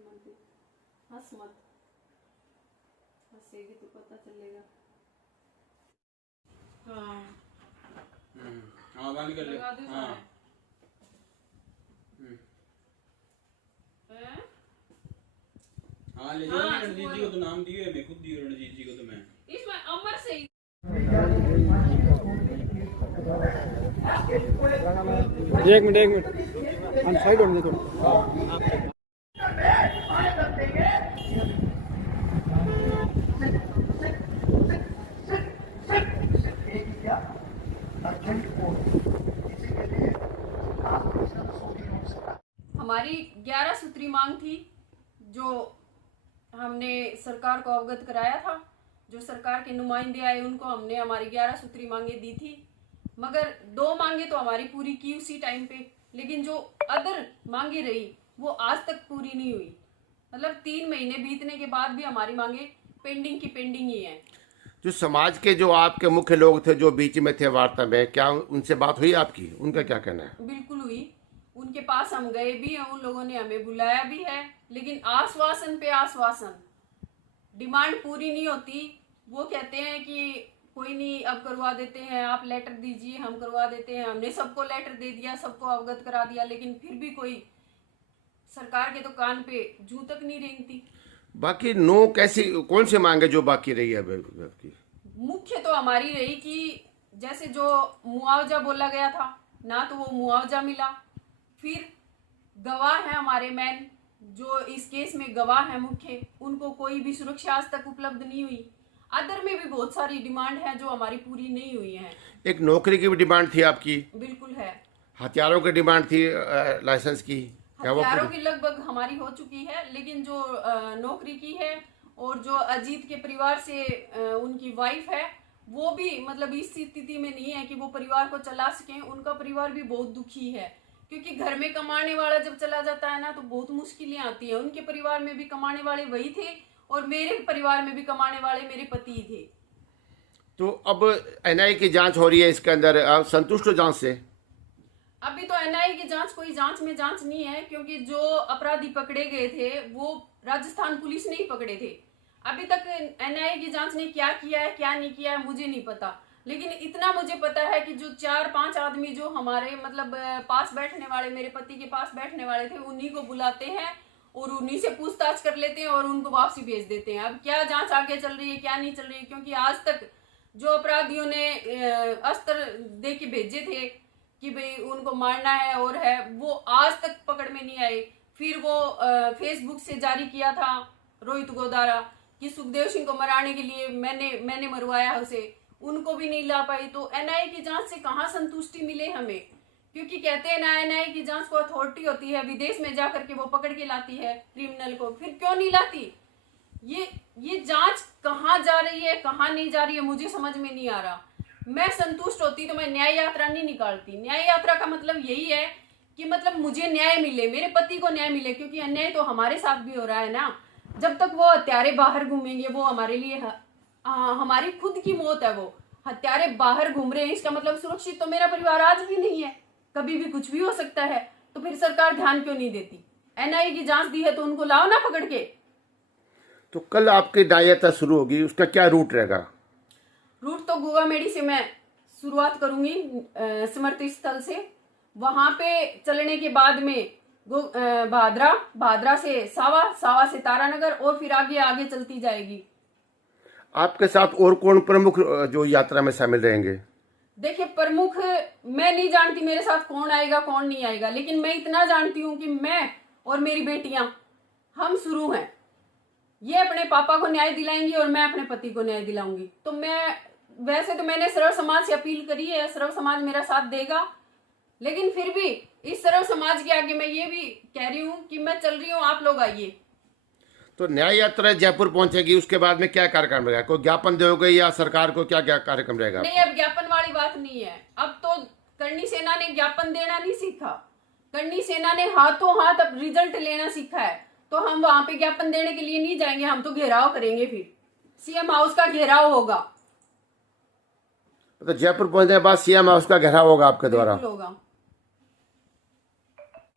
मुख्यमंत्री। हंस मत, हंसेगी तो पता चलेगा। हाँ हाँ बंद कर ले। हाँ हाँ ले जाओ। रणजीत जी को तो नाम दिए मैं खुद दिए। रणजीत जी को तो मैं इसमें अमर से ही एक मिनट हम साइड होने दो। हमारी 11 सूत्री मांग थी जो हमने सरकार को अवगत कराया था। जो सरकार के नुमाइंदे आए उनको हमने हमारी 11 सूत्री मांगे दी थी, मगर 2 मांगे तो हमारी पूरी की उसी टाइम पे, लेकिन जो अदर मांगे रही वो आज तक पूरी नहीं हुई। मतलब 3 महीने बीतने के बाद भी हमारी मांगे पेंडिंग की पेंडिंग ही है। जो समाज के जो आपके मुख्य लोग थे जो बीच में थे वार्ता में, क्या उनसे बात हुई आपकी? उनका क्या कहना है? बिल्कुल हुई, उनके पास हम गए भी हैं, उन लोगों ने हमें बुलाया भी है, लेकिन आश्वासन पे आश्वासन, डिमांड पूरी नहीं होती। वो कहते हैं कि कोई नहीं अब करवा देते हैं, आप लेटर दीजिए हम करवा देते हैं। हमने सबको लेटर दे दिया, सबको अवगत करा दिया, लेकिन फिर भी कोई सरकार के तो कान पे जू तक नहीं रेंगती। बाकी नो कैसी कौन सी मांगे जो बाकी रही है आपकी? मुख्य तो हमारी रही कि जैसे जो मुआवजा बोला गया था ना, तो वो मुआवजा मिला। फिर गवाह है हमारे मैन जो इस केस में गवाह है मुख्य, उनको कोई भी सुरक्षा आज तक उपलब्ध नहीं हुई। अदर में भी बहुत सारी डिमांड है जो हमारी पूरी नहीं हुई है। एक नौकरी की भी डिमांड थी आपकी? बिल्कुल है। हथियारों की डिमांड थी, लाइसेंस की? हथियारों की लगभग हमारी हो चुकी है, लेकिन जो नौकरी की है और जो अजीत के परिवार से उनकी वाइफ है वो भी मतलब इस स्थिति में नहीं है कि वो परिवार को चला सकें। उनका परिवार भी बहुत दुखी है, क्योंकि घर में कमाने वाला जब चला जाता है ना तो बहुत मुश्किलें आती हैं। उनके परिवार में भी कमाने वाले वही थे और मेरे परिवार में भी कमाने वाले मेरे पति थे। तो अब एनआईए की जांच हो रही है इसके अंदर, आप संतुष्ट हो जांच से? अभी तो एनआईए की जांच कोई जांच में जांच नहीं है, क्योंकि जो अपराधी पकड़े गए थे वो राजस्थान पुलिस ने ही पकड़े थे। अभी तक एनआईए की जांच ने क्या किया है क्या नहीं किया है मुझे नहीं पता, लेकिन इतना मुझे पता है कि जो 4-5 आदमी जो हमारे मतलब पास बैठने वाले, मेरे पति के पास बैठने वाले थे, उन्हीं को बुलाते हैं और उन्हीं से पूछताछ कर लेते हैं और उनको वापसी भेज देते हैं। अब क्या जांच आगे चल रही है क्या नहीं चल रही है, क्योंकि आज तक जो अपराधियों ने अस्त्र दे के भेजे थे कि भाई उनको मारना है और है, वो आज तक पकड़ में नहीं आए। फिर वो फेसबुक से जारी किया था रोहित गोदारा कि सुखदेव सिंह को मराने के लिए मैंने मरवाया उसे, उनको भी नहीं ला पाई। तो एनआईए की जांच से कहाँ संतुष्टि मिले हमें, क्योंकि कहते हैं ना एनआईए की जांच को अथॉरिटी होती है, विदेश में जाकर के वो पकड़ के लाती है क्रिमिनल को, फिर क्यों नहीं लाती? ये जांच कहाँ जा रही है कहाँ नहीं जा रही है मुझे समझ में नहीं आ रहा। मैं संतुष्ट होती तो मैं न्याय यात्रा नहीं निकालती। न्याय यात्रा का मतलब यही है कि मतलब मुझे न्याय मिले, मेरे पति को न्याय मिले, क्योंकि अन्याय तो हमारे साथ भी हो रहा है ना। जब तक वो हत्यारे बाहर घूमेंगे वो हमारे लिए हमारी खुद की मौत है। वो हत्यारे बाहर घूम रहे हैं, इसका मतलब सुरक्षित तो मेरा परिवार आज भी नहीं है, कभी भी कुछ भी हो सकता है। तो फिर सरकार ध्यान क्यों नहीं देती? एनआईए की जांच दी है तो उनको लाओ ना पकड़ के। तो कल आपकी न्याय यात्रा शुरू होगी, उसका क्या रूट रहेगा? रूट तो गोवा मेडी से मैं शुरुआत करूंगी, स्मृति स्थल से। वहां पे चलने के बाद में भादरा से सावा से तारानगर और फिर आगे चलती जाएगी। आपके साथ और कौन प्रमुख जो यात्रा में शामिल रहेंगे? देखिए प्रमुख मैं नहीं जानती मेरे साथ कौन आएगा कौन नहीं आएगा, लेकिन मैं इतना जानती हूँ कि मैं और मेरी बेटियां हम शुरू हैं। ये अपने पापा को न्याय दिलाएंगी और मैं अपने पति को न्याय दिलाऊंगी। तो वैसे तो मैंने सर्व समाज से अपील करी है, सर्व समाज मेरा साथ देगा, लेकिन फिर भी इस सर्व समाज के आगे मैं ये भी कह रही हूँ कि मैं चल रही हूँ, आप लोग आइए। तो न्याय यात्रा जयपुर पहुंचेगी, उसके बाद में क्या कार्यक्रम रहेगा? कोई ज्ञापन दोगे या सरकार को क्या कार्यक्रम रहेगा? नहीं, अब ज्ञापन वाली बात नहीं है। अब तो करणी सेना ने ज्ञापन देना नहीं सीखा, करणी सेना ने हाथों हाथ अब रिजल्ट लेना सीखा है। तो हम वहां पे ज्ञापन देने के लिए नहीं जाएंगे, हम तो घेराव करेंगे, फिर सीएम हाउस का घेराव होगा। तो जयपुर पहुंचने के बाद सीएम हाउस का घेराव होगा आपके द्वारा? होगा।